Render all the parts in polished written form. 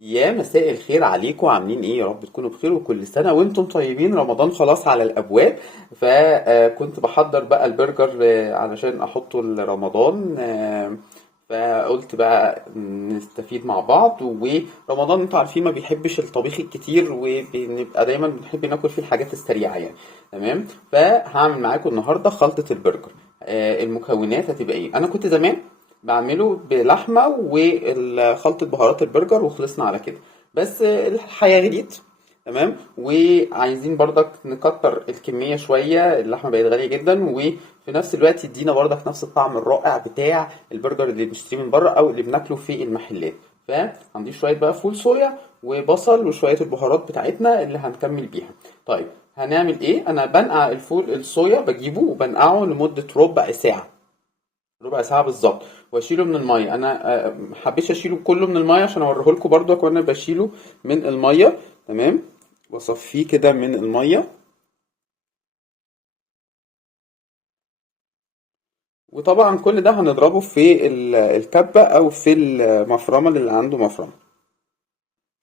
يا مساء الخير عليكم، عاملين ايه؟ يا رب تكونوا بخير وكل سنة وانتم طيبين. رمضان خلاص على الابواب. فكنت بحضر بقى البرجر علشان احطه لرمضان. فقلت بقى نستفيد مع بعض. ورمضان انتوا عارفين ما بيحبش الطبيخ الكتير، وبنبقى دايما بنحب ناكل فيه الحاجات السريعة يعني. تمام. فهعمل معاكم النهارده خلطة البرجر. المكونات هتبقى ايه؟ انا كنت زمان بعمله بلحمة وخلطة بهارات البرجر وخلصنا على كده. بس الحياة غليت. تمام. وعايزين برضك نكتر الكمية شوية، اللحمة بقت غالية جدا، وفي نفس الوقت يدينا برضك نفس الطعم الرائع بتاع البرجر اللي بنشتريه من بره او اللي بناكله في المحلات. فهنضيف شوية بقى فول صويا وبصل وشوية البهارات بتاعتنا اللي هنكمل بيها. طيب، هنعمل ايه؟ انا بنقع الفول الصويا، بجيبه وبنقعه لمدة ربع ساعة. ربع ساعة بالظبط. واشيله من المية. انا محبش اشيله كله من المية عشان اوريه لكم برضو وانا بشيله من المية. تمام. بصفيه كده من المية. وطبعا كل ده هنضربه في الكبة او في المفرمة اللي عنده مفرمة.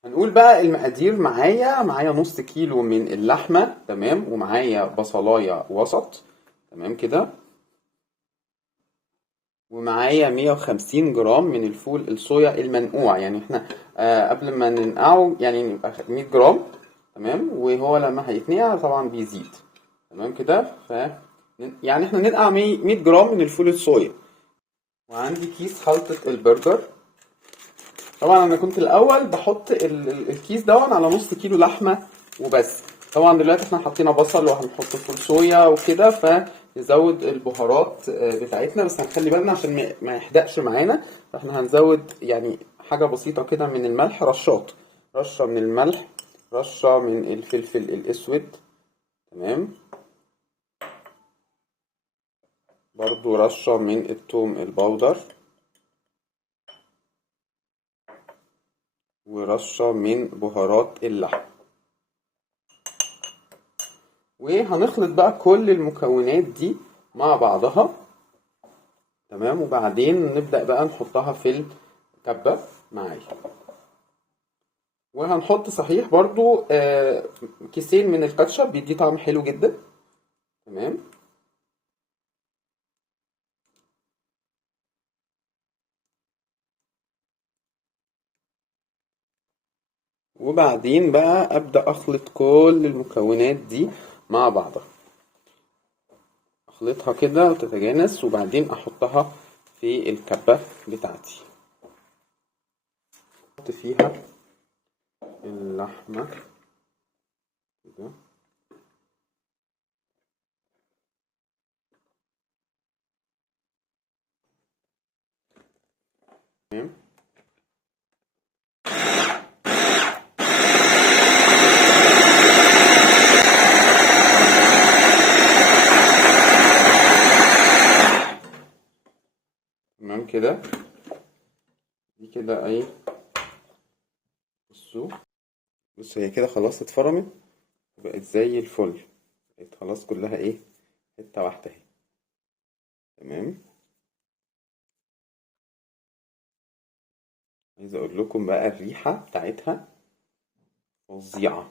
هنقول بقى المقادير. معايا نص كيلو من اللحمة. تمام. ومعايا بصلاية وسط. تمام كده. ومعايا 150 جرام من الفول الصويا المنقوع. يعني احنا قبل ما ننقعه يعني يبقى 100 جرام. تمام. وهو لما هيتنقع طبعا بيزيد. تمام كده. يعني احنا ننقع 100 جرام من الفول الصويا. وعندي كيس خلطة البرجر. طبعا انا كنت الاول بحط الكيس دون على نص كيلو لحمه وبس. طبعا دلوقتي احنا حطينا بصل وهنحط فول صويا وكده، فنزود البهارات بتاعتنا. بس هنخلي بالنا عشان ما يحدقش معانا. فاحنا هنزود يعني حاجه بسيطه كده من الملح، رشات. رشه من الملح، رشه من الفلفل الاسود. تمام. برضو رشه من الثوم البودر، ورشه من بهارات اللحم. وهنخلط بقى كل المكونات دي مع بعضها. تمام. وبعدين نبدأ بقى نحطها في الكبة معايا. وهنحط صحيح برضو كيسين من الكاتشب، بيدي طعم حلو جدا. تمام. وبعدين بقى أبدأ أخلط كل المكونات دي مع بعضها. أخلطها كده وتتجانس، وبعدين أحطها في الكبة بتاعتي. أحط فيها اللحمة كده. تمام. تمام كده. دي كده ايه؟ بصوا. بص، هي كده خلاص اتفرمت وبقت زي الفل. بقت خلاص كلها ايه؟ حتة واحدة اهي. تمام. عايز اقول لكم بقى الريحة بتاعتها فظيعة.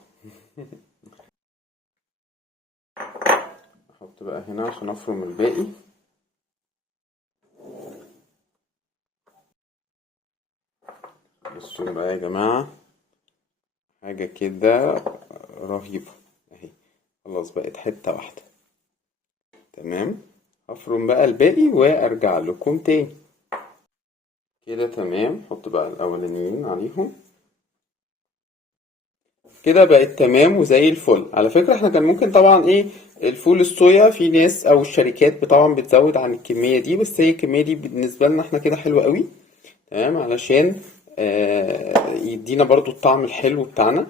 احط بقى هنا عشان افرم الباقي. بصوا بقى يا جماعة، حاجة كده رهيبة اهي. خلاص بقت حتة واحدة. تمام. هفرم بقى الباقي وارجع لكم تاني. كده تمام. حط بقى الاولانيين عليهم. كده بقت تمام وزي الفل. على فكرة احنا كان ممكن طبعا ايه، الفول الصويا في ناس او الشركات طبعا بتزود عن الكمية دي، بس هي الكمية دي بالنسبة لنا احنا كده حلوة قوي. تمام. علشان يدينا برضو الطعم الحلو بتاعنا.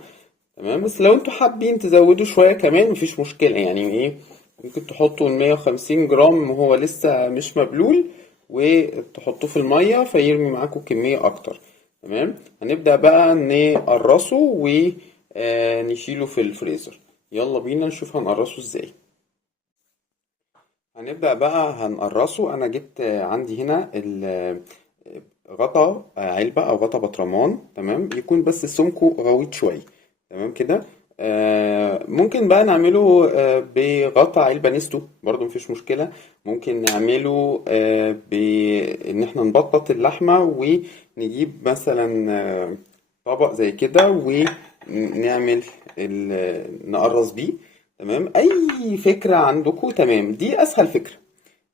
تمام. بس لو انتوا حابين تزودوا شوية كمان مفيش مشكلة، يعني ايه، ممكن تحطوا 150 جرام وهو لسه مش مبلول، وتحطوه في المية فيرمي معاكم كمية اكتر. تمام. هنبدأ بقى نقرصه ونشيله في الفريزر. يلا بينا نشوف هنقرصه ازاي. هنبدأ بقى هنقرصه. انا جبت عندي هنا غطا علبة أو غطا برطمان، تمام، يكون بس سمكه غويط شوية، تمام كده. ممكن بقى نعمله بغطا علبة نستو، برضو مفيش مشكلة. ممكن نعمله بإن احنا نبطط اللحمة ونجيب مثلا طبق زي كده ونعمل نقرص بيه. تمام، أي فكرة عندكم تمام، دي أسهل فكرة.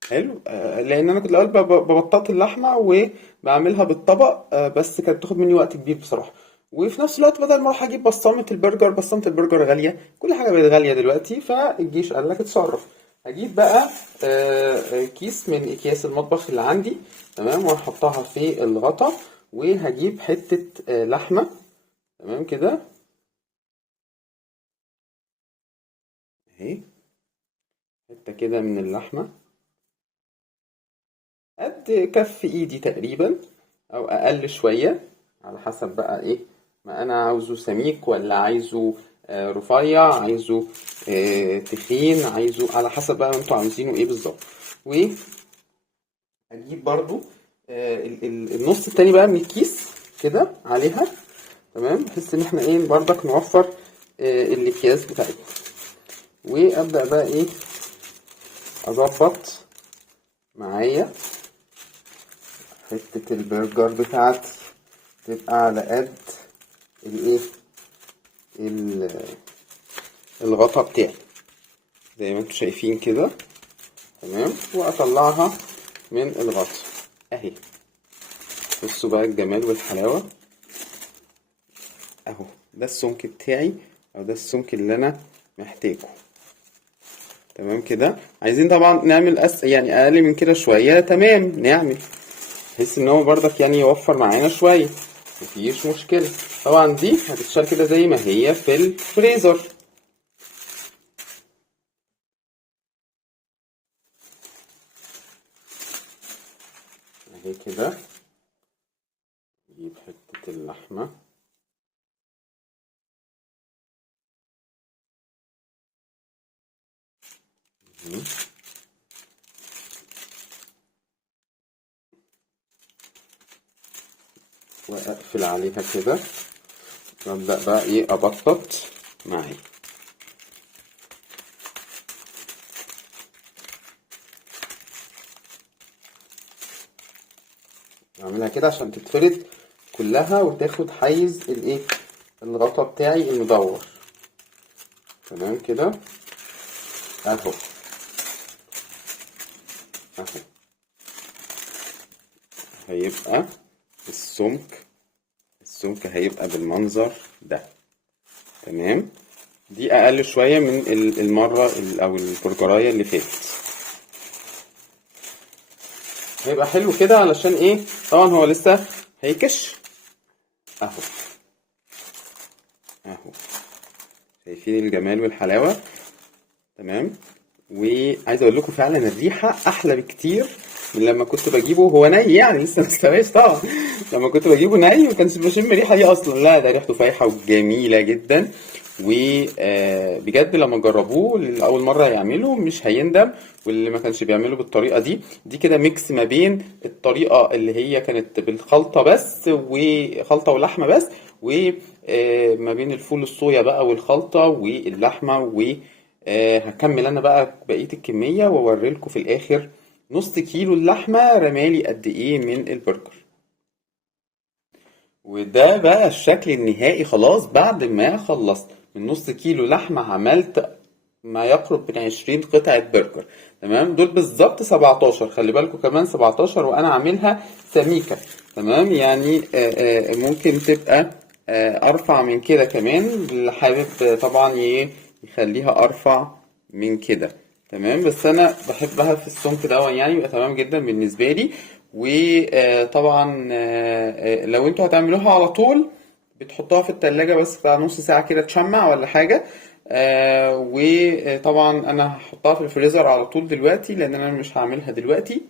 حلو. لان انا كنت الاول ببطط اللحمه وبعملها بالطبق، بس كانت بتاخد مني وقت كبير بصراحه. وفي نفس الوقت بدل ما اروح اجيب بصمه البرجر، بصمه البرجر غاليه، كل حاجه بقت غاليه دلوقتي، فالجيش قال لك اتصرف. هجيب بقى كيس من اكياس المطبخ اللي عندي، تمام، وهحطها في الغطا، وهجيب حته لحمه، تمام كده، اهي، حته كده من اللحمه قد كف ايدي تقريبا او اقل شوية، على حسب بقى ايه ما انا عاوزه، سميك ولا عايزه رفيع، عايزه تخين، عايزه على حسب بقى انتوا عاوزينه ايه بالظبط. واجيب برضو النص التاني بقى من الكيس كده عليها، تمام، بحيث ان احنا ايه برضك نوفر الاكياس بتاعتنا. وابدا بقى ايه اظبط معايا حتة البرجر بتاعتي تبقى على قد الايه ال- الغطا بتاعي، زي ما انتوا شايفين كده، تمام، واطلعها من الغطا اهي. بصوا بقى الجمال والحلاوة اهو، ده السمك بتاعي او ده السمك اللي انا محتاجه، تمام كده. عايزين طبعا نعمل يعني اقل من كده شوية، تمام، نعمل بحيث ان هو برضك يعني يوفر معانا شوية، مفيش مشكلة. طبعا دي هتتشال كده زي ما هي في الفريزر اهي كده. نجيب حتة اللحمة، واقفل عليها كده، وابدأ بقى ايه ابطط معايا. اعملها كده عشان تتفرد كلها وتاخد حيز الايه الغطا بتاعي المدور، تمام كده اهو اهو. هيبقى السمك هيبقى بالمنظر ده، تمام. دي اقل شوية من المرة او البرجراية اللي فاتت. هيبقى حلو كده علشان ايه، طبعا هو لسه هيكش اهو اهو. شايفين الجمال والحلاوة، تمام. وعايز اقول لكم فعلا الريحة احلى بكتير من لما كنت بجيبه هو ني، يعني لسه ما استواش طبعا. لما كنت بجيبه ني ما كانش بشم الريحة دي اصلا، لا ده ريحته فايحة وجميلة جدا. وبجد لما جربوه لأول مرة يعمله مش هيندم. واللي ما كانش بيعمله بالطريقة دي كده ميكس ما بين الطريقة اللي هي كانت بالخلطة بس وخلطة ولحمة بس، وما بين الفول الصويا بقى والخلطة واللحمة. هكمل انا بقى بقية الكمية واوريلكم في الاخر نص كيلو اللحمة رمالي قد ايه من البرجر. وده بقى الشكل النهائي خلاص بعد ما خلصت. من نص كيلو لحمة عملت ما يقرب من 20 قطعة برجر، تمام. دول بالظبط 17، خلي بالكم كمان 17 وانا عاملها سميكة، تمام. يعني ممكن تبقى ارفع من كده كمان، اللي حابب طبعا يخليها ارفع من كده، تمام. بس انا بحبها في السمك ده يعني يبقى تمام جدا بالنسبة لي. وطبعا لو انتوا هتعملوها على طول بتحطوها في التلاجة بس بتاع نص ساعة كده تشمع ولا حاجة. وطبعا انا هحطها في الفريزر على طول دلوقتي لان انا مش هعملها دلوقتي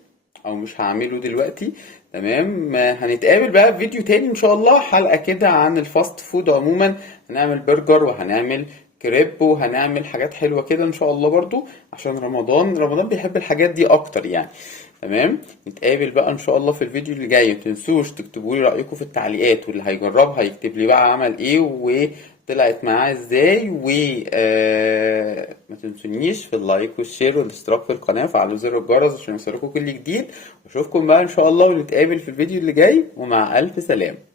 او مش هعمله دلوقتي، تمام. هنتقابل بقى في فيديو تاني ان شاء الله، حلقة كده عن الفاست فود عموما. هنعمل برجر وهنعمل كريب وهنعمل حاجات حلوة كده ان شاء الله برضو، عشان رمضان بيحب الحاجات دي اكتر يعني. تمام. نتقابل بقى ان شاء الله في الفيديو اللي جاي. متنسوش تكتبوا لي رأيكم في التعليقات، واللي هيجربها يكتب لي بقى عمل ايه وطلعت معاه ازاي. و ما تنسونيش في اللايك والشير والاشتراك في القناة، وفعلوا زر الجرس عشان يوصلكوا كل جديد. واشوفكم بقى ان شاء الله، ونتقابل في الفيديو اللي جاي، ومع الف سلامة.